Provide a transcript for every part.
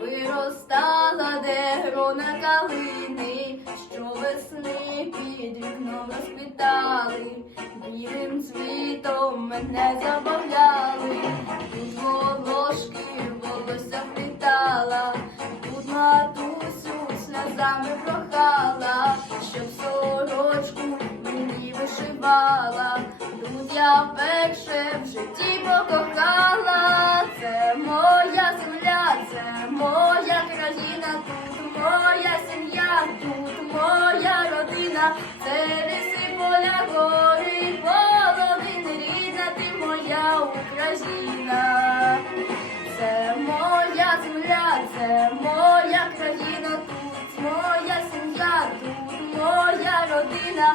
виростала, де грона калини, що весни під вікном розквітали, білим цвітом мене забавляли, тут волошки волосся вплітала, тут матусю сльозами прохала, щоб сорочку мені вишивала. Тут я перше в житті покохала, це ліси поля, гори, половини рідна, ти моя Україна. Це моя земля, це моя країна, тут моя сім'я, тут моя родина,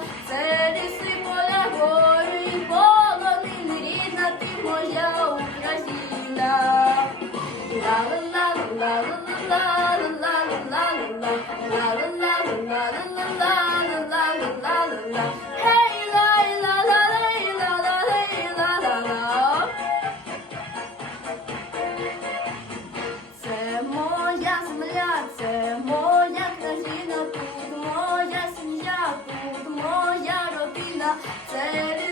країна, тут моя Це